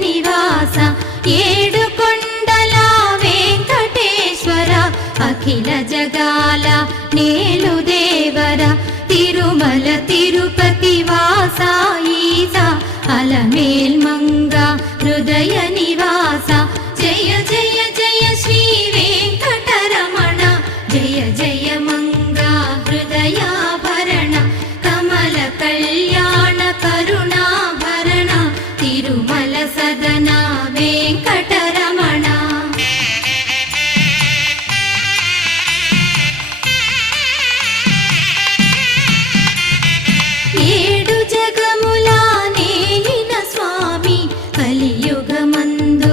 నివాస ఏడు కొండల వెంకటేశ్వర అఖిల జగాల నేలు దేవర తిరుమల తిరుపతి వాస ఈస అలమేల్ మంగ హృదయ నివాస జయ జయ జయ శ్రీ వెంకటరమణ జయ జయ మంగ హృదయాభరణ కమల కళ్యాణ కరుణాభరణ తిరుమల సదన వెంకటరమణ ఏడు జగముల నేలిన స్వామి కలియుగమందు